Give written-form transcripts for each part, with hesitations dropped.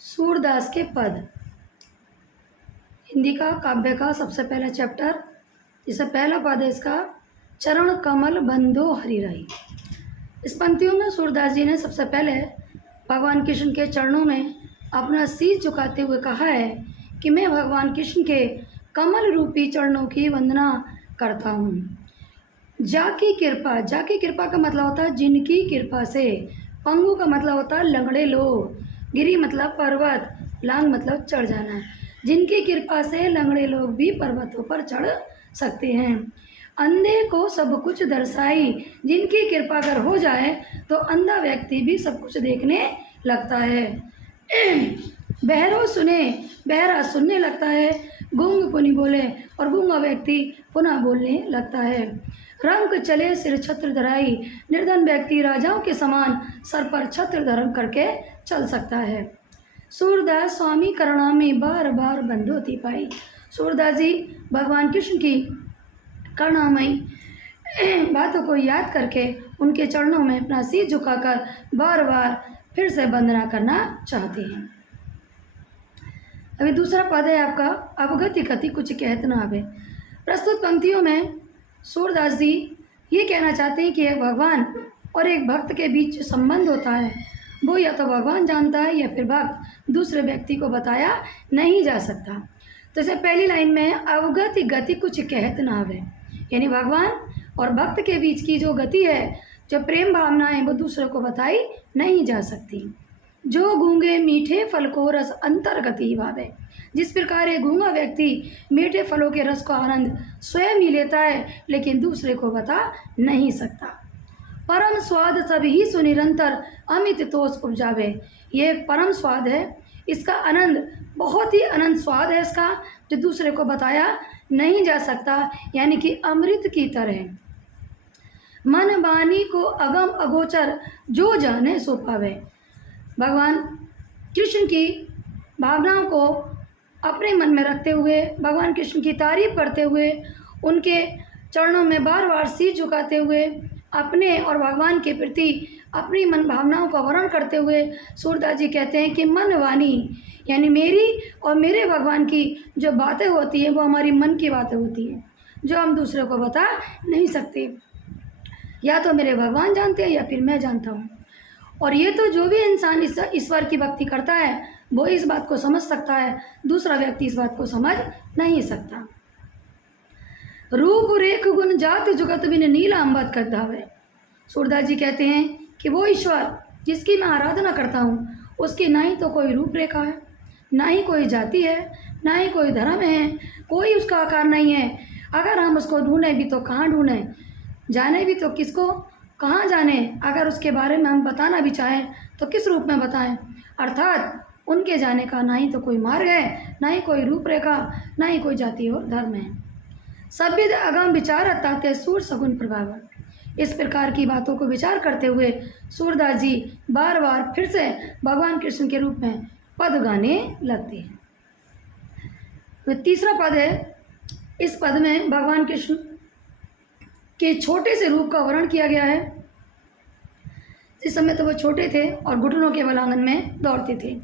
सूरदास के पद। हिंदी का काव्य का सबसे पहला चैप्टर, जिससे पहला पद है इसका, चरण कमल बंधो हरि रही। इस पंक्तियों में सूरदास जी ने सबसे पहले भगवान कृष्ण के चरणों में अपना शीश झुकाते हुए कहा है कि मैं भगवान कृष्ण के कमल रूपी चरणों की वंदना करता हूँ। जाकी कृपा का मतलब होता है जिनकी कृपा से। पंगु का मतलब होता है लंगड़े लोग। गिरी मतलब पर्वत, लांग मतलब चढ़ जाना। जिनकी कृपा से लंगड़े लोग भी पर्वतों पर चढ़ सकते हैं। अंधे को सब कुछ दर्शाई, जिनकी कृपा अगर हो जाए तो अंधा व्यक्ति भी सब कुछ देखने लगता है। बहरो सुने, बहरा सुनने लगता है। गूंग पुनि बोले, और गूंगा व्यक्ति पुनः बोलने लगता है। रंक चले सिर छत्र धराई, निर्धन व्यक्ति राजाओं के समान सर पर छत्र धारण करके चल सकता है। सूरदास स्वामी करुणा में बार बार बंधोती पाई। सूरदास जी भगवान कृष्ण की करुणामयी बातों को याद करके उनके चरणों में अपना शीश झुकाकर बार बार फिर से वंदना करना चाहते हैं। अभी दूसरा पद है आपका, अवगति कति कुछ कहत न आवे। प्रस्तुत पंक्तियों में सूरदास जी ये कहना चाहते हैं कि एक भगवान और एक भक्त के बीच जो संबंध होता है वो या तो भगवान जानता है या फिर भक्त दूसरे व्यक्ति को बताया नहीं जा सकता। तो जैसे पहली लाइन में अवगति गति कुछ कहत न आवे, यानी भगवान और भक्त के बीच की जो गति है, जो प्रेम भावना है, वो दूसरे को बताई नहीं जा सकती। जो गूंगे मीठे फल को रस अंतर्गति भावे। जिस प्रकार एक गूंगा व्यक्ति मीठे फलों के रस को आनंद स्वयं ही लेता है लेकिन दूसरे को बता नहीं सकता। परम स्वाद सभी सुनिरंतर अमित तोष उपजावे। ये परम स्वाद है, इसका आनंद बहुत ही अनंत स्वाद है इसका, जो दूसरे को बताया नहीं जा सकता, यानी कि अमृत की तरह। मन वाणी को अगम अगोचर जो जाने सो पावे। भगवान कृष्ण की भावनाओं को अपने मन में रखते हुए, भगवान कृष्ण की तारीफ करते हुए, उनके चरणों में बार बार शीश झुकाते हुए, अपने और भगवान के प्रति अपनी मन भावनाओं का वर्णन करते हुए सूरदास जी कहते हैं कि मन वाणी, यानी मेरी और मेरे भगवान की जो बातें होती हैं वो हमारी मन की बातें होती हैं, जो हम दूसरे को बता नहीं सकते। या तो मेरे भगवान जानते हैं या फिर मैं जानता हूँ। और ये तो जो भी इंसान इस ईश्वर की भक्ति करता है वो इस बात को समझ सकता है, दूसरा व्यक्ति इस बात को समझ नहीं सकता। रूप रेख गुण जात जुगत बिन नीला अम्बत कर धावे। सूरदास जी कहते हैं कि वो ईश्वर जिसकी मैं आराधना करता हूँ उसकी ना ही तो कोई रूप रेखा है, ना ही कोई जाति है, ना ही कोई धर्म है, कोई उसका आकार नहीं है। अगर हम उसको ढूंढें भी तो कहाँ ढूंढें, जाने भी तो किसको, कहाँ जाने। अगर उसके बारे में हम बताना भी चाहें तो किस रूप में बताएं। अर्थात उनके जाने का ना ही तो कोई मार्ग है, ना ही कोई रूपरेखा, ना ही कोई जाति और धर्म है। सभ्य अगम विचार ताते सूर सगुन प्रभाव। इस प्रकार की बातों को विचार करते हुए सूरदास जी बार बार फिर से भगवान कृष्ण के रूप में पद गाने लगते हैं। तो तीसरा पद है, इस पद में भगवान कृष्ण के छोटे से रूप का वर्णन किया गया है। इस समय तो वो छोटे थे और घुटनों के बल आंगन में दौड़ते थे।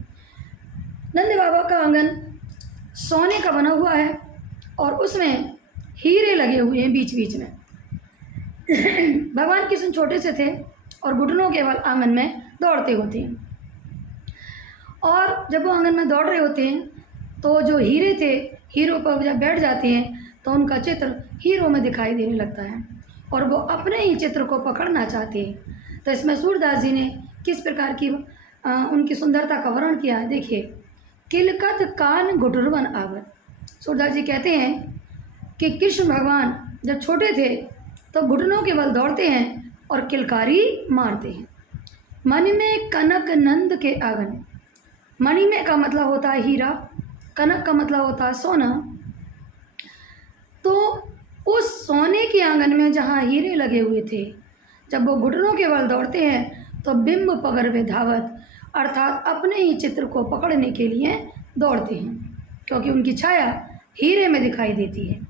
नंद बाबा का आंगन सोने का बना हुआ है और उसमें हीरे लगे हुए हैं बीच बीच में। भगवान कृष्ण छोटे से थे और घुटनों के बल आंगन में दौड़ते होते हैं। और जब वो आंगन में दौड़ रहे होते हैं तो जो हीरे थे, हीरो पर जब बैठ जाते हैं तो उनका चित्र हीरो में दिखाई देने लगता है और वो अपने ही चित्र को पकड़ना चाहते हैं। तो इसमें सूरदास जी ने किस प्रकार की उनकी सुंदरता का वर्णन किया है, देखिए। किलकत कान घुटुरवन आवत। सूरदास जी कहते हैं कि कृष्ण भगवान जब छोटे थे तो घुटनों के बल दौड़ते हैं और किलकारी मारते हैं। मन में कनक नंद के आंगन। मणि में का मतलब होता है हीरा, कनक का मतलब होता है सोना। तो उस सोने के आंगन में जहाँ हीरे लगे हुए थे, जब वो घुटनों के बल दौड़ते हैं तो बिंब पगर वे धावत, अर्थात अपने ही चित्र को पकड़ने के लिए दौड़ते हैं, क्योंकि उनकी छाया हीरे में दिखाई देती है।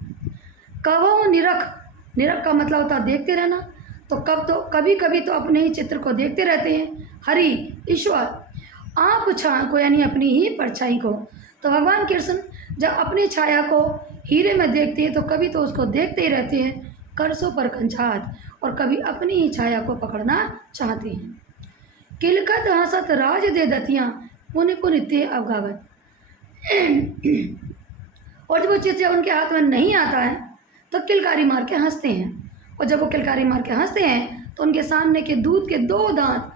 कवो निरख, निरख का मतलब होता है देखते रहना, तो कभी कभी तो अपने ही चित्र को देखते रहते हैं। हरि ईश्वर आप छाया को यानी अपनी ही परछाई को। तो भगवान कृष्ण जब अपनी छाया को हीरे में देखते हैं तो कभी तो उसको देखते ही रहते हैं करसों पर कंछात, और कभी अपनी ही छाया को पकड़ना चाहते हैं। किलकत हंसत राज दे दतियाँ पुनि पुनि ते अवगावत। और जब वो चित्र उनके हाथ में नहीं आता है तो किलकारी मार के हंसते हैं, और जब वो किलकारी मार के हंसते हैं तो उनके सामने के दूध के 2 दांत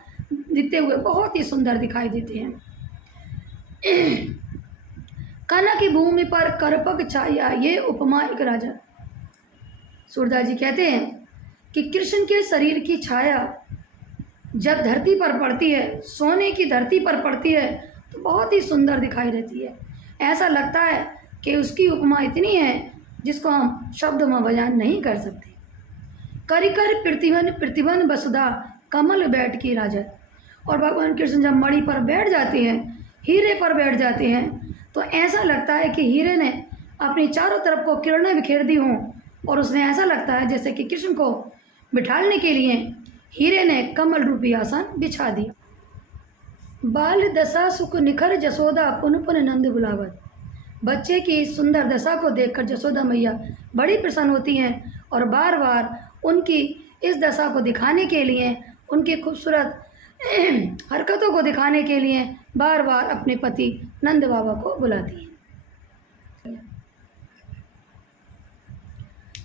दिखते हुए बहुत ही सुंदर दिखाई देते हैं। कनक की भूमि पर करपक छाया ये उपमा एक राजा। सूरदास जी कहते हैं कि कृष्ण के शरीर की छाया जब धरती पर पड़ती है, सोने की धरती पर पड़ती है, तो बहुत ही सुंदर दिखाई देती है। ऐसा लगता है कि उसकी उपमा इतनी है जिसको हम शब्दों में बयान नहीं कर सकते। करिकर प्रतिवन प्रतिवन वसुधा कमल बैठ की राजत। और भगवान कृष्ण जब मणि पर बैठ जाते हैं, हीरे पर बैठ जाते हैं, तो ऐसा लगता है कि हीरे ने अपनी चारों तरफ को किरणें बिखेर दी हों, और उसने ऐसा लगता है जैसे कि कृष्ण को बिठाने के लिए हीरे ने कमल रूपी आसन बिछा दिया। बाल दशा सुख निखर जसोदा पुन पुन नंद बुलावत। बच्चे की सुंदर दशा को देखकर जसोदा मैया बड़ी प्रसन्न होती हैं, और बार बार उनकी इस दशा को दिखाने के लिए, उनकी खूबसूरत हरकतों को दिखाने के लिए बार बार अपने पति नंद बाबा को बुलाती हैं।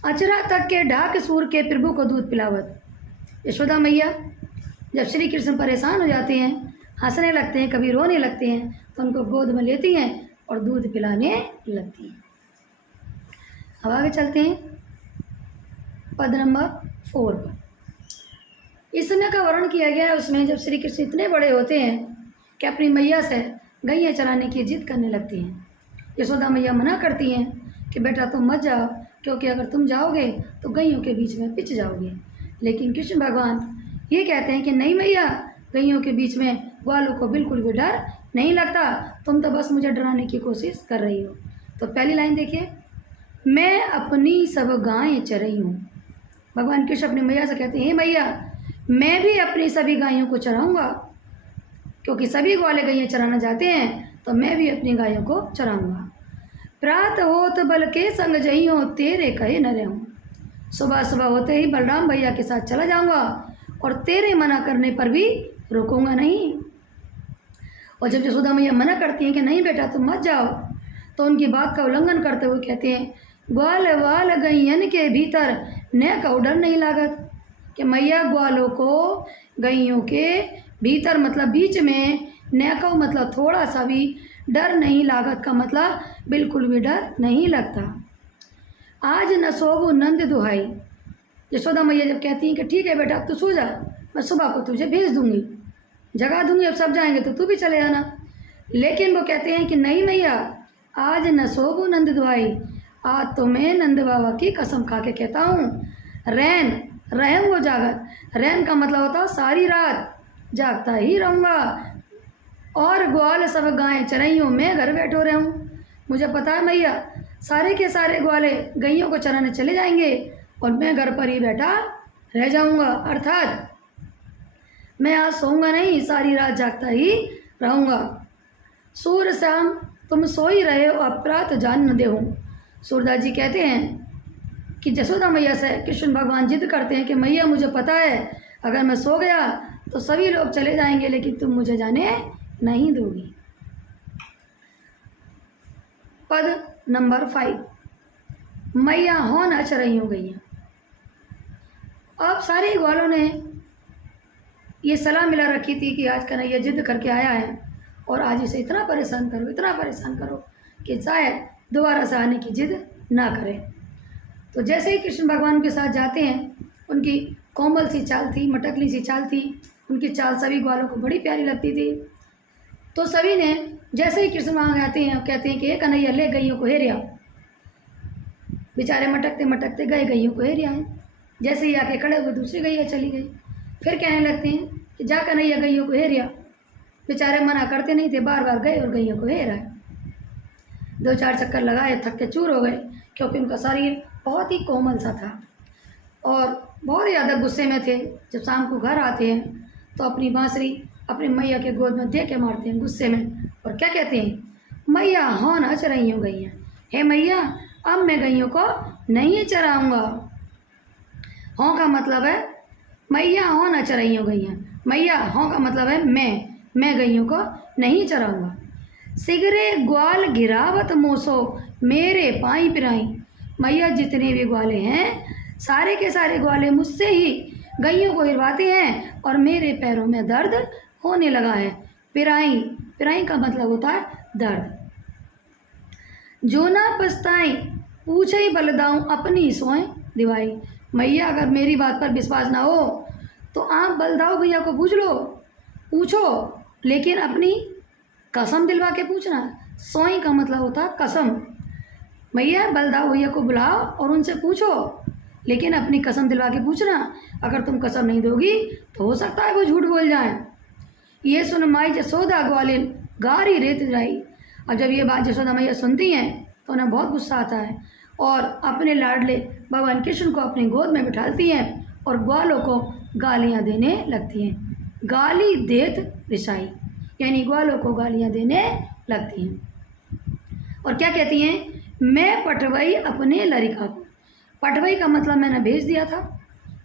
अचरा तक के ढाक सूर के प्रभु को दूध पिलावत। यशोदा मैया जब श्री कृष्ण परेशान हो जाते हैं, हंसने लगते हैं, कभी रोने लगते हैं, तो उनको गोद में लेती हैं और दूध पिलाने लगती हैं। अब आगे चलते हैं पद नंबर 4 पर। इस समय का वर्णन किया गया है उसमें जब श्री कृष्ण इतने बड़े होते हैं कि अपनी मैया से गैया चराने की जिद करने लगती हैं। यशोदा मैया मना करती हैं कि बेटा तुम मत जाओ, क्योंकि अगर तुम जाओगे तो गैयों के बीच में पिच जाओगे। लेकिन कृष्ण भगवान ये कहते हैं कि नहीं मैया, गैयों के बीच में ग्वालों को बिल्कुल भी डर नहीं लगता, तुम तो बस मुझे डराने की कोशिश कर रही हो। तो पहली लाइन देखिए, मैं अपनी सब गायें चरई हूँ। भगवान कृष्ण अपनी मैया से कहते हैं, हे मैया, मैं भी अपनी सभी गायों को चराऊँगा, क्योंकि सभी ग्वाले गैया चराना चाहते हैं, तो मैं भी अपनी गायों को चराऊँगा। प्रात होत बल के संग जही हो तेरे कहे न रहूँ। सुबह सुबह होते ही बलराम भैया के साथ चला जाऊँगा, और तेरे मना करने पर भी रुकूंगा नहीं। और जब यशोदा मैया मना करती हैं कि नहीं बेटा तुम मत जाओ, तो उनकी बात का उल्लंघन करते हुए कहते हैं, ग्वाल वाल गैयन के भीतर न का डर नहीं लागत। कि मैया ग्वालों को गैयों के भीतर मतलब बीच में, न का मतलब थोड़ा सा भी डर नहीं लागत का मतलब बिल्कुल भी डर नहीं लगता। आज न सोबू नंद दुहाई। यशोदा मैया जब कहती हैं कि ठीक है बेटा तू सो जा, मैं सुबह को तुझे भेज दूंगी, जगा दूंगी, अब सब जाएंगे तो तू भी चले आना। लेकिन वो कहते हैं कि नहीं मैया, आज न सोबू नंद दुहाई, आज तो मैं नंद बाबा की कसम खा के कहता हूँ, रैन रहूँगा जागत। रैन का मतलब होता है सारी रात जागता ही रहूँगा, और ग्वाल सब गायें चराइयों मैं घर बैठो रहूँ। मुझे पता है मैया, सारे के सारे ग्वाले गैयों को चराने चले जाएंगे और मैं घर पर ही बैठा रह जाऊँगा, अर्थात मैं आज सोऊंगा नहीं, सारी रात जागता ही रहूँगा। सूर श्याम तुम सो ही रहे हो, अपराध जान न देहूँ। सूरदास जी कहते हैं कि जसोदा मैया से कृष्ण भगवान जिद करते हैं कि मैया मुझे पता है अगर मैं सो गया तो सभी लोग चले जाएंगे, लेकिन तुम मुझे जाने नहीं दोगी। पद नंबर 5, मैया हो न चरई हो गई। अब सारे ग्वालों ने ये सलाह मिला रखी थी कि आज कन्हैया जिद करके आया है और आज इसे इतना परेशान करो, इतना परेशान करो कि शायद दोबारा से आने की जिद ना करे। तो जैसे ही कृष्ण भगवान के साथ जाते हैं, उनकी कोमल सी चाल थी, मटकली सी चाल थी, उनकी चाल सभी ग्वालों को बड़ी प्यारी लगती थी। तो सभी ने जैसे ही कृष्ण वहाँ आते हैं कहते हैं कि ये कन्हैया ले गैयों को हेरिया। बेचारे मटकते मटकते गए गैयों को हेरिया है। जैसे ही आके खड़े हुए दूसरी गैया चली गई। फिर कहने लगते हैं कि जा कन्हैया गैयों को हेरिया। बेचारे मना करते नहीं थे, बार बार गए और गैयों को हेरा। 2-4 चक्कर लगाए, थक के चूर हो गए, क्योंकि उनका शरीर बहुत ही कोमल सा था और बहुत ज़्यादा गुस्से में थे। जब शाम को घर आते हैं तो अपनी बांसुरी अपनी मैया के गोद में दे के मारते हैं गुस्से में, और क्या कहते हैं, मैया हाँ ना चराइयों गई हैं, हे मैया अब मैं गईयों को नहीं चराऊँगा। हाँ का मतलब है मैया हाँ ना चराइयों गई हैं, मैया हाँ का मतलब है मैं गईयों को नहीं चराऊँगा। सिगरे ग्वाल गिरावत मोसो मेरे पाई पिराई, मैया जितने भी ग्वाले हैं सारे के सारे ग्वाले मुझसे ही गईयों को हिरवाते हैं और मेरे पैरों में दर्द होने लगा है। पिराई, पिराई का मतलब होता है दर्द। जो ना पछताई पूछे ही बलदाऊं अपनी सोए दिवाई, मैया अगर मेरी बात पर विश्वास ना हो तो आप बलदाऊ भैया को पूछो, लेकिन अपनी कसम दिलवा के पूछना। सोई का मतलब होता है कसम। मैया बलदाऊ भैया को बुलाओ और उनसे पूछो, लेकिन अपनी कसम दिलवा के पूछना। अगर तुम कसम नहीं दोगी तो हो सकता है वो झूठ बोल जाए। ये सुन माई जसोदा ग्वालिन गारी रेत जाई। अब जब ये बात जसोदा मैया सुनती हैं तो उन्हें बहुत गुस्सा आता है और अपने लाडले भगवान कृष्ण को अपनी गोद में बिठाती हैं और ग्वालों को गालियाँ देने लगती हैं। गाली देत रिसाई, यानी ग्वालों को गालियाँ देने लगती हैं। और क्या कहती हैं, मैं पटवई अपने लड़का को, पटवई का मतलब मैंने भेज दिया था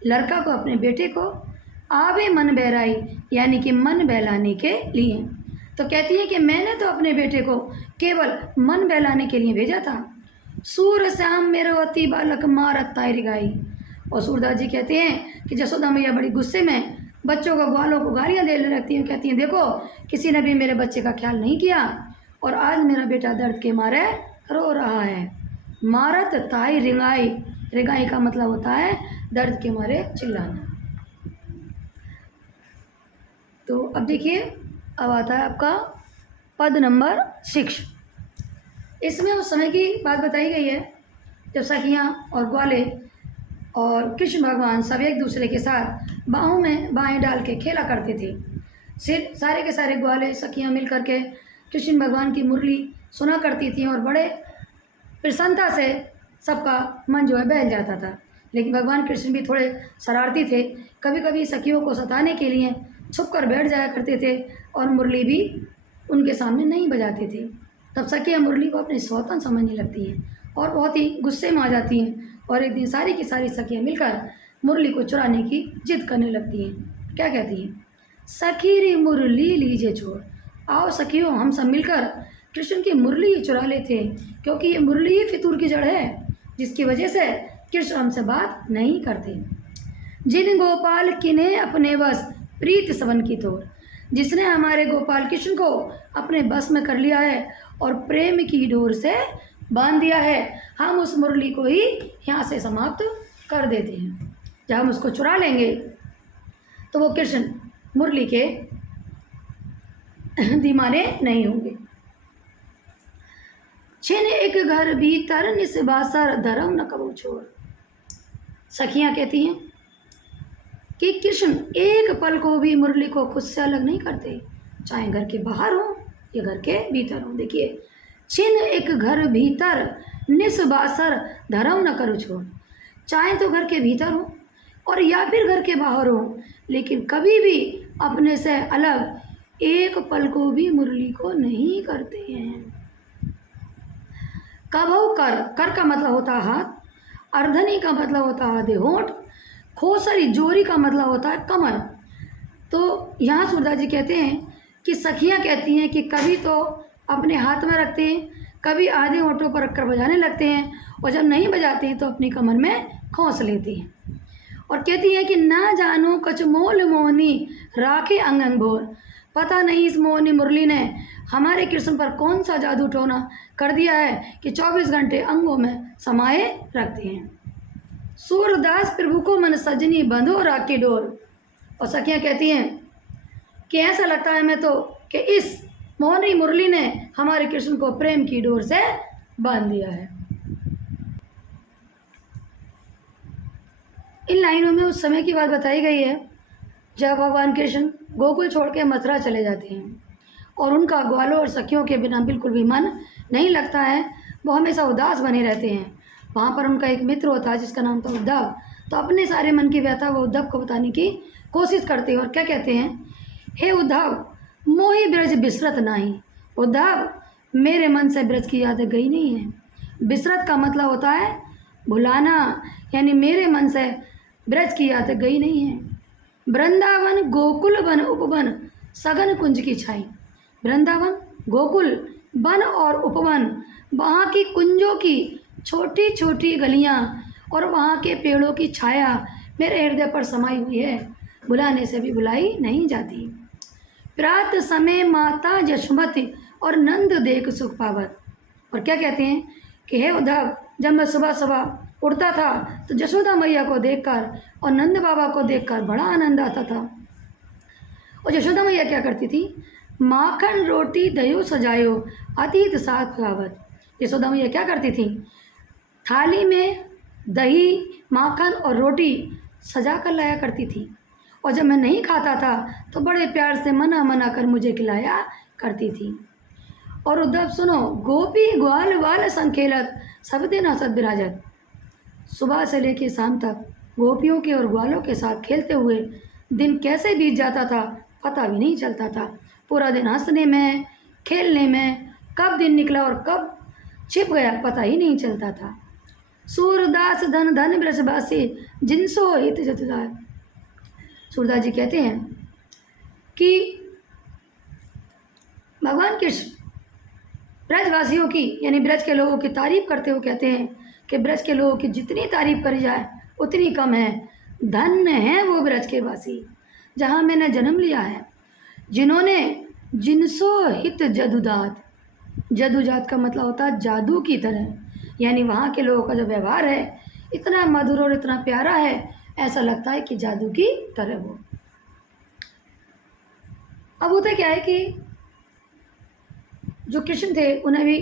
लड़का को अपने बेटे को, आवे मन बहराई यानी कि मन बहलाने के लिए। तो कहती है कि मैंने तो अपने बेटे को केवल मन बहलाने के लिए भेजा था। सूर श्याम मेरे अति बालक मारत ताई गाई। और सूरदास जी कहते हैं कि जसोदा मैया बड़ी गुस्से में बच्चों को ग्वालों को गालियाँ देने लगती हैं। कहती हैं देखो किसी ने भी मेरे बच्चे का ख्याल नहीं किया और आज मेरा बेटा दर्द के मारे रो रहा है। मारत ताई रिंगाई, रिंगाई का मतलब होता है दर्द के मारे चिल्लाना। तो अब देखिए अब आता है आपका पद नंबर 6। इसमें उस समय की बात बताई गई है जब सखियाँ और ग्वाले और कृष्ण भगवान सब एक दूसरे के साथ बाहों में बाहें डाल के खेला करते थे। सिर्फ सारे के सारे ग्वाले सखियाँ मिल करके कृष्ण भगवान की मुरली सुना करती थी और बड़े प्रसन्नता से सबका मन जो है बहल जाता था। लेकिन भगवान कृष्ण भी थोड़े शरारती थे, कभी कभी सखियों को सताने के लिए छुप कर बैठ जाया करते थे और मुरली भी उनके सामने नहीं बजाते थे। तब सखियाँ मुरली को अपनी सौतन समझने लगती हैं और बहुत ही गुस्से में आ जाती हैं और एक दिन सारी की सारी सखियाँ मिलकर मुरली को चुराने की जिद करने लगती हैं। क्या कहती हैं, सखी री मुरली लीजिए छोड़, आओ सखियों हम सब मिलकर कृष्ण की मुरली ही चुरा लेते हैं, क्योंकि ये मुरली ही फितूर की जड़ है जिसकी वजह से कृष्ण हमसे बात नहीं करते। जिन गोपाल किन्हे अपने बस प्रीत सवन की तोर, जिसने हमारे गोपाल कृष्ण को अपने बस में कर लिया है और प्रेम की डोर से बांध दिया है, हम उस मुरली को ही यहाँ से समाप्त कर देते हैं। जब हम उसको चुरा लेंगे तो वो कृष्ण मुरली के दीवाने नहीं होंगे। छिन एक घर भीतर निस्बासर धर्म न कबू छोड़। सखियाँ कहती हैं कि कृष्ण एक पल को भी मुरली को खुद से अलग नहीं करते, चाहे घर के बाहर हो या घर के भीतर हो। देखिए, छिन एक घर भीतर निस्बासर धर्म न करो छोड़, चाहे तो घर के भीतर हो और या फिर घर के बाहर हो, लेकिन कभी भी अपने से अलग एक पल को भी मुरली को नहीं करते हैं। कभू कर, कर का मतलब होता है हाथ, अर्धनी का मतलब होता है आधे होंठ, खोसरी जोरी का मतलब होता है कमर। तो यहाँ सूरदास जी कहते हैं कि सखियाँ कहती हैं कि कभी तो अपने हाथ में रखते हैं, कभी आधे होंठों पर रखकर बजाने लगते हैं और जब नहीं बजाते हैं तो अपनी कमर में खोस लेते हैं। और कहती है कि ना जानो कछ मोल मोहनी राखे अंग अंग भोर, पता नहीं इस मोहनी मुरली ने हमारे कृष्ण पर कौन सा जादू टोना कर दिया है कि 24 घंटे अंगों में समाये रखते हैं। सूरदास प्रभु को मन सजनी बंधो राखी डोर। और सखियाँ कहती हैं कि ऐसा लगता है मैं तो कि इस मोहनी मुरली ने हमारे कृष्ण को प्रेम की डोर से बांध दिया है। इन लाइनों में उस समय की बात बताई गई है जब भगवान कृष्ण गोकुल छोड़ के मथुरा चले जाते हैं और उनका ग्वालों और सखियों के बिना बिल्कुल भी मन नहीं लगता है, वो हमेशा उदास बने रहते हैं। वहाँ पर उनका एक मित्र होता है जिसका नाम था उद्धव। तो अपने सारे मन की व्यथा वो उद्धव को बताने की कोशिश करते हैं और क्या कहते हैं, हे उद्धव मोहि ब्रज बिसरत नाही। उद्धव मेरे मन से ब्रज की यादें गई नहीं है। बिसरत का मतलब होता है भुलाना, यानी मेरे मन से ब्रज की यादें गई नहीं है। वृंदावन गोकुल वन उपवन सघन कुंज की छाई। वृंदावन गोकुल वन और उपवन, वहाँ की कुंजों की छोटी छोटी गलियाँ और वहाँ के पेड़ों की छाया मेरे हृदय पर समाई हुई है, बुलाने से भी बुलाई नहीं जाती। प्रात समय माता यशोमती और नंद देख सुख पावत। और क्या कहते हैं कि हे उद्धव, जब मैं सुबह सुबह उठता था तो यशोदा मैया को देखकर और नंद बाबा को देखकर बड़ा आनंद आता था। और यशोदा मैया क्या करती थी? माखन रोटी दयो सजायो अतीत साथ फलावत। यशोदा मैया क्या करती थी? थाली में दही, माखन और रोटी सजा कर लाया करती थी, और जब मैं नहीं खाता था तो बड़े प्यार से मना मना कर मुझे खिलाया करती थी। और उद्धव सुनो, गोपी ग्वाल वाल संखेलत सब दिन हसत विराजत। सुबह से लेकर शाम तक गोपियों के और ग्वालों के साथ खेलते हुए दिन कैसे बीत जाता था पता भी नहीं चलता था। पूरा दिन हंसने में, खेलने में, कब दिन निकला और कब छिप गया पता ही नहीं चलता था। सूरदास धन धन ब्रजवासी जिनसो हित जतुदार। सूरदास जी कहते हैं कि भगवान कृष्ण ब्रजवासियों की, यानी ब्रज के लोगों की तारीफ करते हुए कहते हैं कि ब्रज के लोगों की जितनी तारीफ करी जाए उतनी कम है। धन्य है वो ब्रज के वासी जहाँ मैंने जन्म लिया है, जिन्होंने जिनसो हित जदुदात। जदुजात का मतलब होता है जादू की तरह, यानी वहाँ के लोगों का जो व्यवहार है इतना मधुर और इतना प्यारा है, ऐसा लगता है कि जादू की तरह हो। अब होता क्या है कि जो कृष्ण थे उन्हें भी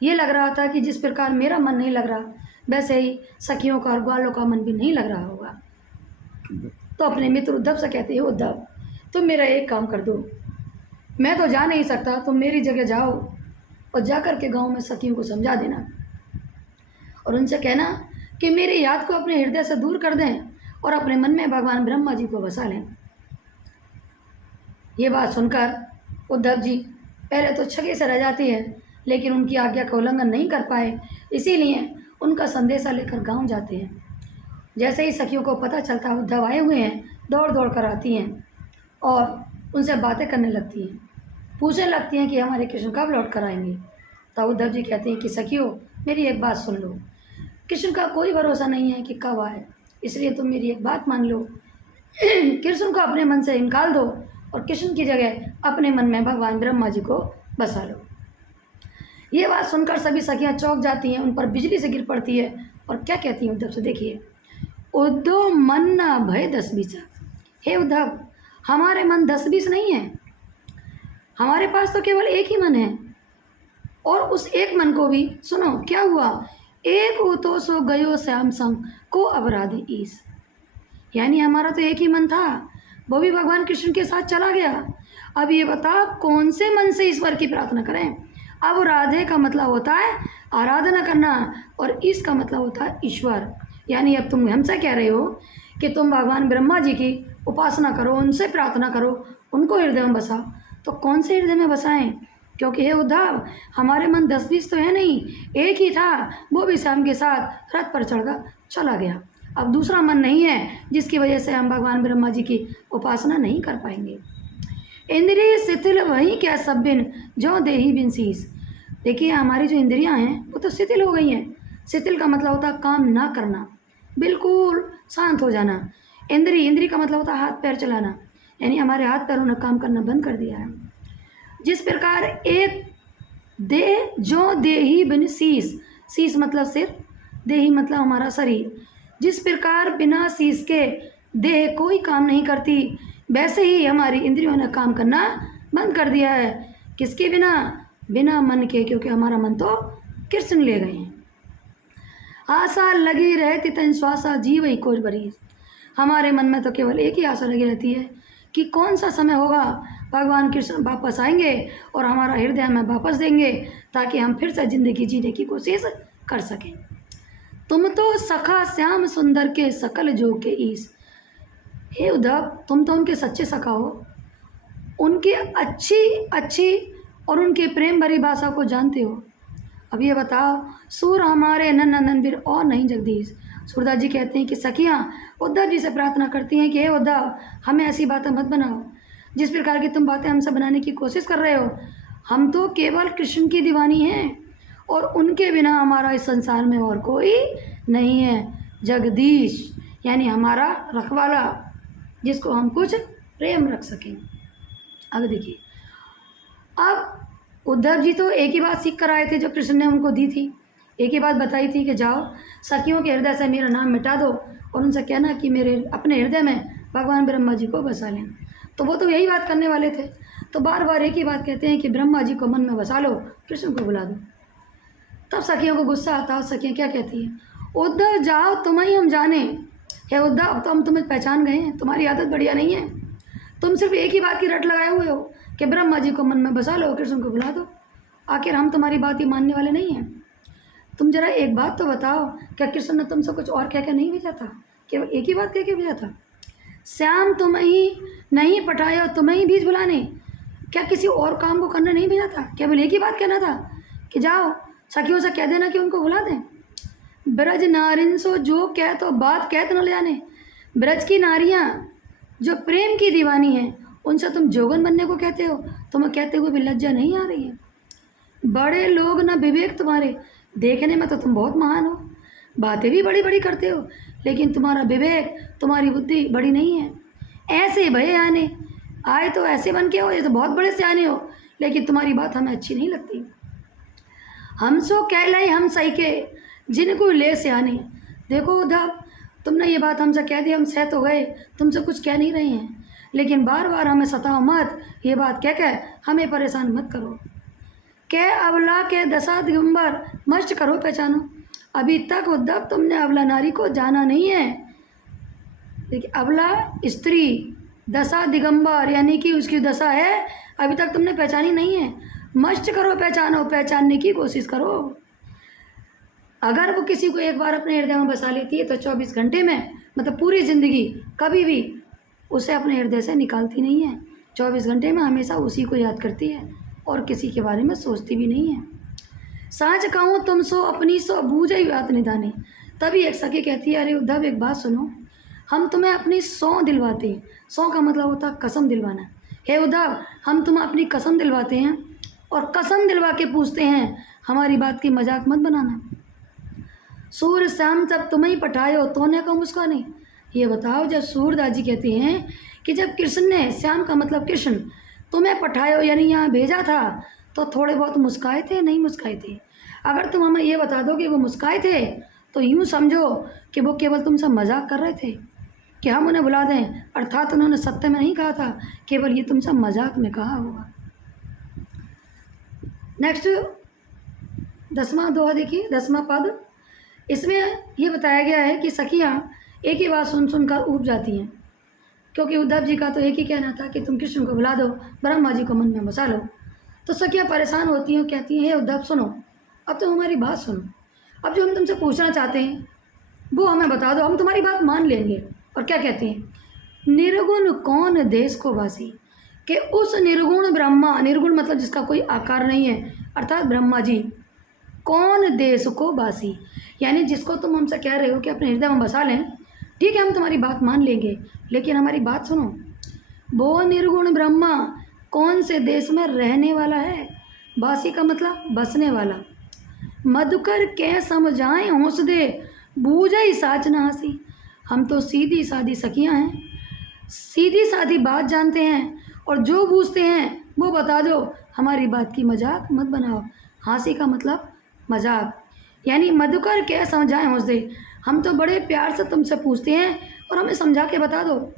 ये लग रहा था कि जिस प्रकार मेरा मन नहीं लग रहा वैसे ही सखियों का और ग्वालों का मन भी नहीं लग रहा होगा। तो अपने मित्र उद्धव से कहते हैं, उद्धव तुम मेरा एक काम कर दो, मैं तो जा नहीं सकता, तुम मेरी जगह जाओ और जा कर के गाँव में सखियों को समझा देना और उनसे कहना कि मेरी याद को अपने हृदय से दूर कर दें और अपने मन में भगवान ब्रह्मा जी को बसा लें। ये बात सुनकर उद्धव जी पहले तो छगे से रह जाती है, लेकिन उनकी आज्ञा का उल्लंघन नहीं कर पाए, इसीलिए उनका संदेशा लेकर गांव जाते हैं। जैसे ही सखियों को पता चलता उद्धव आए हुए हैं, दौड़ दौड़ कर आती हैं और उनसे बातें करने लगती हैं, पूछने लगती हैं कि हमारे कृष्ण कब लौट कर आएंगे। तब उद्धव जी कहते हैं कि सखियों मेरी एक बात सुन लो, कृष्ण का कोई भरोसा नहीं है कि कब आए, इसलिए तुम मेरी एक बात मान लो, कृष्ण को अपने मन से निकाल दो और कृष्ण की जगह अपने मन में भगवान ब्रह्मा जी को बसा लो। ये बात सुनकर सभी सखियां चौंक जाती हैं, उन पर बिजली से गिर पड़ती है और क्या कहती हैं उद्धव से, देखिए, उद्धव मन न भय 10-20। हे उद्धव, हमारे मन 10-20 नहीं है, हमारे पास तो केवल एक ही मन है, और उस एक मन को भी सुनो क्या हुआ, एक उतो सो गयो श्याम संग को अपराध ईस। यानी हमारा तो एक ही मन था, वो भी भगवान कृष्ण के साथ चला गया। अब ये बता कौन से मन से ईश्वर की प्रार्थना करें। अब राधे का मतलब होता है आराधना करना और इसका मतलब होता है ईश्वर। यानी अब तुम हमसे कह रहे हो कि तुम भगवान ब्रह्मा जी की उपासना करो, उनसे प्रार्थना करो, उनको हृदय में बसाओ। तो कौन से हृदय में बसाएं? क्योंकि हे उद्धव, हमारे मन 10-20 तो है नहीं, एक ही था, वो भी श्याम के साथ रथ पर चढ़कर चला गया। अब दूसरा मन नहीं है जिसकी वजह से हम भगवान ब्रह्मा जी की उपासना नहीं कर पाएंगे। इंद्रिय शिथिल वही क्या सब बिन जो देही बिन शीस। देखिए हमारी जो इंद्रियां हैं वो तो शिथिल हो गई हैं। शिथिल का मतलब होता है काम ना करना, बिल्कुल शांत हो जाना। इंद्री का मतलब होता है हाथ पैर चलाना, यानी हमारे हाथ पैरों ने काम करना बंद कर दिया है। जिस प्रकार एक देह जो देही बिन शीस, शीस मतलब सिर, देही मतलब हमारा शरीर, जिस प्रकार बिना शीस के देह कोई काम नहीं करती, वैसे ही हमारी इंद्रियों ने काम करना बंद कर दिया है। किसके बिना? बिना मन के, क्योंकि हमारा मन तो कृष्ण ले गए हैं। आशा लगी रहती तन श्वासा जीव ही कोई बरीस। हमारे मन में तो केवल एक ही आशा लगी रहती है कि कौन सा समय होगा भगवान कृष्ण वापस आएंगे और हमारा हृदय में वापस देंगे, ताकि हम फिर से ज़िंदगी जीने की कोशिश कर सकें। तुम तो सखा श्याम सुंदर के सकल जो के ईस। हे उद्धव, तुम तो उनके सच्चे सखा हो, उनकी अच्छी अच्छी और उनके प्रेम भरी भाषा को जानते हो। अब ये बताओ, सूर हमारे नंदनवीर और नहीं जगदीश। सूरदास जी कहते हैं कि सखियाँ उद्धव जी से प्रार्थना करती हैं कि हे उद्धव, हमें ऐसी बातें मत बनाओ जिस प्रकार की तुम बातें हमसे बनाने की कोशिश कर रहे हो। हम तो केवल कृष्ण की दीवानी हैं और उनके बिना हमारा इस संसार में और कोई नहीं है। जगदीश यानी हमारा रखवाला, जिसको हम कुछ प्रेम रख सकें। अब देखिए, अब उद्धव जी तो एक ही बात सीख कर आए थे जो कृष्ण ने उनको दी थी। एक ही बात बताई थी कि जाओ सखियों के हृदय से मेरा नाम मिटा दो और उनसे कहना कि मेरे अपने हृदय में भगवान ब्रह्मा जी को बसा लें। तो वो तो यही बात करने वाले थे, तो बार बार एक ही बात कहते हैं कि ब्रह्मा जी को मन में बसा लो, कृष्ण को बुला दो। तब सखियों को गुस्सा आता है। सखियाँ क्या कहती हैं, उद्धव जाओ, तुम्हें हम जाने। हे उद्धव, अब तो हम तुम्हें पहचान गए हैं, तुम्हारी आदत बढ़िया नहीं है। तुम सिर्फ एक ही बात की रट लगाए हुए हो कि ब्रह्मा जी को मन में बसा लो, कृष्ण को बुला दो। आखिर हम तुम्हारी बात ही मानने वाले नहीं हैं। तुम जरा एक बात तो बताओ, क्या कृष्ण ने तुमसे कुछ और कह के नहीं भेजा था? केवल एक ही बात कह के भेजा था, श्याम तुम्हें ही नहीं पठाया, तुम्हें ही बीच बुलाने। क्या किसी और काम को करने नहीं भेजा था? केवल एक ही बात कहना था कि जाओ सखियों से कह देना कि उनको बुला दें। ब्रज नारिन सो जो कह तो बात कहते न ले जाने। ब्रज की नारियाँ जो प्रेम की दीवानी हैं, उनसे तुम जोगन बनने को कहते हो। तुम्हें कहते हुए भी लज्जा नहीं आ रही है? बड़े लोग ना विवेक तुम्हारे, देखने में तो तुम बहुत महान हो, बातें भी बड़ी बड़ी करते हो, लेकिन तुम्हारा विवेक, तुम्हारी बुद्धि बड़ी नहीं है। ऐसे भये आने आए तो ऐसे बन के हो, ये तो बहुत बड़े से आने हो, लेकिन तुम्हारी बात हमें अच्छी नहीं लगती। हम सो कह लाई हम सही के जिनको ले से आने। देखो उद्धव, तुमने ये बात हमसे कह दी, हम सह तो गए, तुमसे कुछ कह नहीं रहे हैं, लेकिन बार बार हमें सताओ मत, ये बात कह कर हमें परेशान मत करो। कह अबला के दशा दिगंबर मस्ट करो पहचानो। अभी तक उद्धव तुमने अबला नारी को जाना नहीं है। देखिए, अबला स्त्री, दशा दिगंबर यानी कि उसकी दशा है, अभी तक तुमने पहचानी नहीं है। मस्ट करो पहचानो, पहचानने की कोशिश करो। अगर वो किसी को एक बार अपने हृदय में बसा लेती है तो 24 घंटे में, मतलब पूरी ज़िंदगी कभी भी उसे अपने हृदय से निकालती नहीं है। 24 घंटे में हमेशा उसी को याद करती है और किसी के बारे में सोचती भी नहीं है। साँच कहूँ तुम सो अपनी सो बूझ ही बात निधानी। तभी एक सखी कहती है, अरे उद्धव एक बात सुनो, हम तुम्हें अपनी सौ दिलवाते हैं। सौ का मतलब होता है कसम दिलवाना। हे उद्धव, हम तुम्हें अपनी कसम दिलवाते हैं और कसम दिलवा के पूछते हैं, हमारी बात की मजाक मत बनाना। सूर श्याम जब तुम्हें ही पठायो तो ने का मुस्काने। ये बताओ, जब सूरदास जी कहते हैं कि जब कृष्ण ने, श्याम का मतलब कृष्ण, तुम्हें पठायो यानी यहाँ भेजा था, तो थोड़े बहुत मुस्काए थे, नहीं मुस्काए थे? अगर तुम हमें ये बता दो कि वो मुस्काए थे, तो यूँ समझो कि वो केवल तुमसे मजाक कर रहे थे कि हम उन्हें बुला दें, अर्थात उन्होंने सत्य में नहीं कहा था, केवल ये तुमसे मजाक में कहा होगा। नेक्स्ट 10वां दोहा देखिए, 10वां पद। इसमें ये बताया गया है कि सखियाँ एक ही बात सुन सुनकर ऊब जाती हैं, क्योंकि उद्धव जी का तो एक ही कहना था कि तुम कृष्ण को बुला दो, ब्रह्मा जी को मन में बसा लो। तो सखियाँ परेशान होती हैं, कहती हैं, हे उद्धव सुनो, अब तो हमारी बात सुनो, अब जो हम तुमसे पूछना चाहते हैं वो हमें बता दो, हम तुम्हारी बात मान लेंगे। और क्या कहती हैं, निर्गुण कौन देश को वासी, कि उस निर्गुण ब्रह्मा, निर्गुण मतलब जिसका कोई आकार नहीं है, अर्थात ब्रह्मा जी, कौन देश को वासी, यानी जिसको तुम हमसे कह रहे हो कि अपने हृदय में बसा लें, ठीक है हम तुम्हारी बात मान लेंगे, लेकिन हमारी बात सुनो। वो निर्गुण ब्रह्मा कौन से देश में रहने वाला है? वासी का मतलब बसने वाला। मधुकर के समझाएं होश दे, बूझे साच न हंसी। हम तो सीधी सादी सखियां हैं, सीधी सादी बात जानते हैं, और जो बूझते हैं वो बता दो, हमारी बात की मजाक मत बनाओ। हंसी का मतलब मजाक, यानी मधुकर के समझाएं होश दे, हम तो बड़े प्यार से तुमसे पूछते हैं और हमें समझा के बता दो,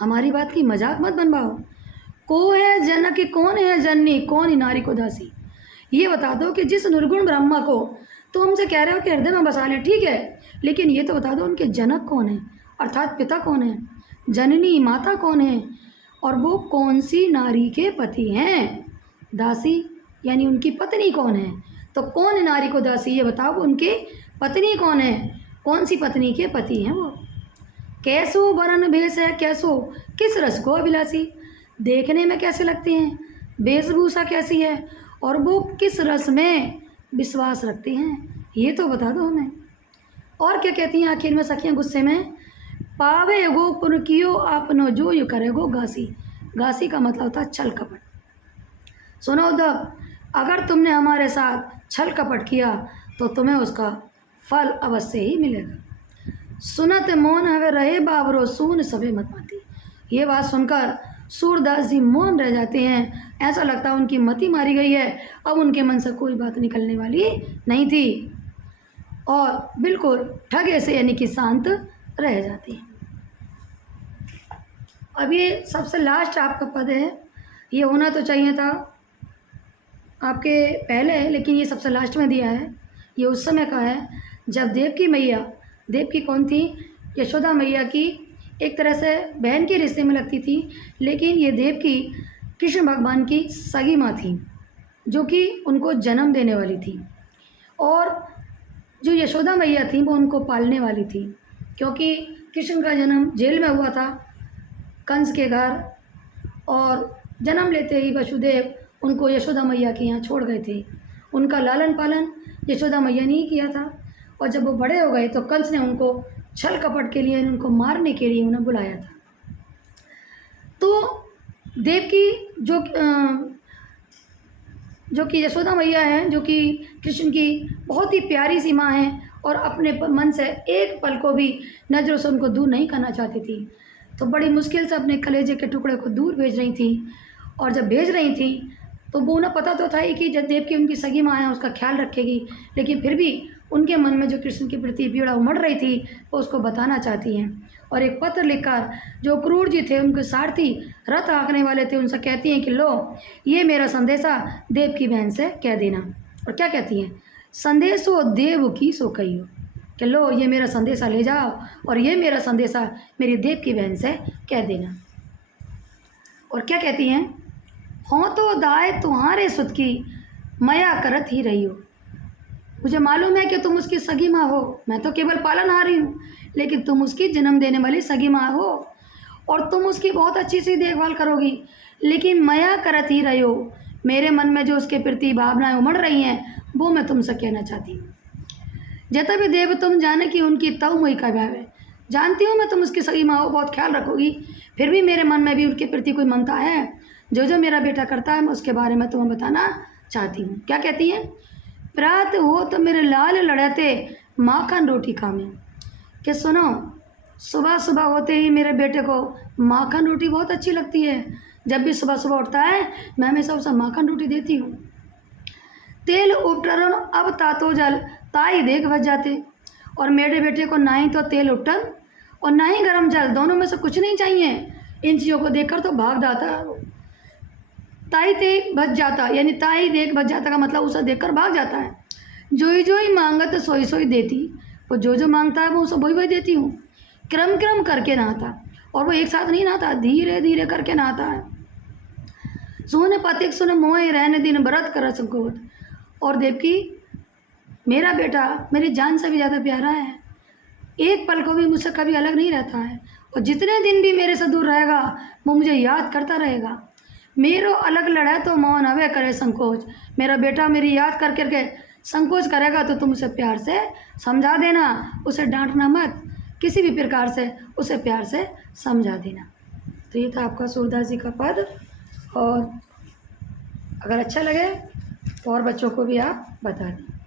हमारी बात की मजाक मत बनवाओ। को है जनक, कौन है जननी, कौन ही नारी को दासी। ये बता दो कि जिस निर्गुण ब्रह्मा को तो हमसे कह रहे हो कि हृदय में बसा ले, ठीक है, लेकिन ये तो बता दो उनके जनक कौन है, अर्थात पिता कौन है, जननी माता कौन है, और वो कौन सी नारी के पति हैं। दासी यानी उनकी पत्नी कौन है, तो कौन नारी को दासी, ये बताओ उनके पत्नी कौन है, कौन सी पत्नी के पति हैं वो। कैसो वरन भेष है कैसो, किस रस को अभिलाषी। देखने में कैसे लगती हैं, वेशभूषा कैसी है, और वो किस रस में विश्वास रखती हैं, ये तो बता दो हमें। और क्या कहती हैं आखिर में सखियाँ गुस्से में, पावे गो पुन कियो आपनो जो यू करे गो घासी। घासी का मतलब होता है छल कपट। सुनो उद्धव, अगर तुमने हमारे साथ छल कपट किया तो तुम्हें उसका फल अवश्य ही मिलेगा। सुनत मौन हवे रहे बाबरो सून सभे मत माती। ये बात सुनकर सूरदास जी मौन रह जाते हैं। ऐसा लगता है उनकी मति मारी गई है, अब उनके मन से कोई बात निकलने वाली नहीं थी और बिल्कुल ठगे से यानी कि शांत रह जाते हैं। अब ये सबसे लास्ट आपका पद है, ये होना तो चाहिए था आपके पहले है, लेकिन ये सबसे लास्ट में दिया है। ये उस समय का है जब देवकी मैया, देवकी कौन थी, यशोदा मैया की एक तरह से बहन के रिश्ते में लगती थी, लेकिन ये देवकी कृष्ण भगवान की सगी माँ थी जो कि उनको जन्म देने वाली थी, और जो यशोदा मैया थी वो उनको पालने वाली थी, क्योंकि कृष्ण का जन्म जेल में हुआ था कंस के घर, और जन्म लेते ही वसुदेव उनको यशोदा मैया के यहाँ छोड़ गए थे। उनका लालन पालन यशोदा मैया ने ही किया था, और जब वो बड़े हो गए तो कंस ने उनको छल कपट के लिए, उनको मारने के लिए उन्हें बुलाया था। तो देवकी जो कि यशोदा मैया हैं, जो कि कृष्ण की बहुत ही प्यारी सी माँ हैं, और अपने मन से एक पल को भी नज़रों से उनको दूर नहीं करना चाहती थी, तो बड़ी मुश्किल से अपने कलेजे के टुकड़े को दूर भेज रही थी। और जब भेज रही थी तो वो उन्हें पता तो था ही कि जब देवकी उनकी सगी माँ है उसका ख्याल रखेगी, लेकिन फिर भी उनके मन में जो कृष्ण के प्रति पीड़ा उमड़ रही थी वो उसको बताना चाहती हैं। और एक पत्र लिखकर जो क्रूर जी थे, उनके सारथी रथ हाँकने वाले थे, उनसे कहती हैं कि लो ये मेरा संदेशा देव की बहन से कह देना। और क्या कहती हैं, संदेशो देव की सो कहियो, कि लो ये मेरा संदेशा ले जाओ और ये मेरा संदेशा मेरी देव की बहन से कह देना। और क्या कहती हैं, हों तो दाए तुम्हारे सुत की मया करत ही रही हो। मुझे मालूम है कि तुम उसकी सगी माँ हो, मैं तो केवल पालनहारी हूँ, लेकिन तुम उसकी जन्म देने वाली सगी माँ हो और तुम उसकी बहुत अच्छी सी देखभाल करोगी, लेकिन मया करत ही रही हो, मेरे मन में जो उसके प्रति भावनाएं उमड़ रही हैं वो मैं तुमसे कहना चाहती हूँ। जैसा भी देव तुम जाने कि उनकी तव मुई का भाव है, जानती हूँ मैं तुम उसकी सगी माँ हो, बहुत ख्याल रखोगी, फिर भी मेरे मन में भी उसके प्रति कोई ममता है। जो मेरा बेटा करता है मैं उसके बारे में तुम्हें बताना चाहती हूँ। क्या कहती हैं, प्रात हो तो मेरे लाल लड़ाते माखन रोटी खामे, कि सुनो सुबह सुबह होते ही मेरे बेटे को माखन रोटी बहुत अच्छी लगती है। जब भी सुबह सुबह उठता है मैं हमेशा उसे माखन रोटी देती हूँ। तेल उपटन अब तातो जल ताई देख बच जाते, और मेरे बेटे को ना ही तो तेल उपटन और ना ही गर्म जल, दोनों में से कुछ नहीं चाहिए। इन चीज़ों को देखकर तो भाग जाता है। ताई देख बच जाता, यानी ताई देख बच जाता का मतलब उसे देखकर भाग जाता है। जो ही मांगत सोई सोई देती, वो जो मांगता है वो उसे वही देती हूँ। क्रम क्रम करके नहाता, और वो एक साथ नहीं नहाता, धीरे धीरे करके नहाता है। सोने पतिक सुने मोह रहने दिन व्रत कर संकोच, और देवकी मेरा बेटा मेरी जान से भी ज़्यादा प्यारा है, एक पल को भी मुझसे कभी अलग नहीं रहता है, और जितने दिन भी मेरे से दूर रहेगा वो मुझे याद करता रहेगा। मेरो अलग लड़े तो मौन हवे करे संकोच, मेरा बेटा मेरी याद कर करके संकोच करेगा तो तुम उसे प्यार से समझा देना, उसे डांटना मत, किसी भी प्रकार से उसे प्यार से समझा देना। तो ये था आपका सूरदास जी का पद, और अगर अच्छा लगे तो और बच्चों को भी आप बता दें।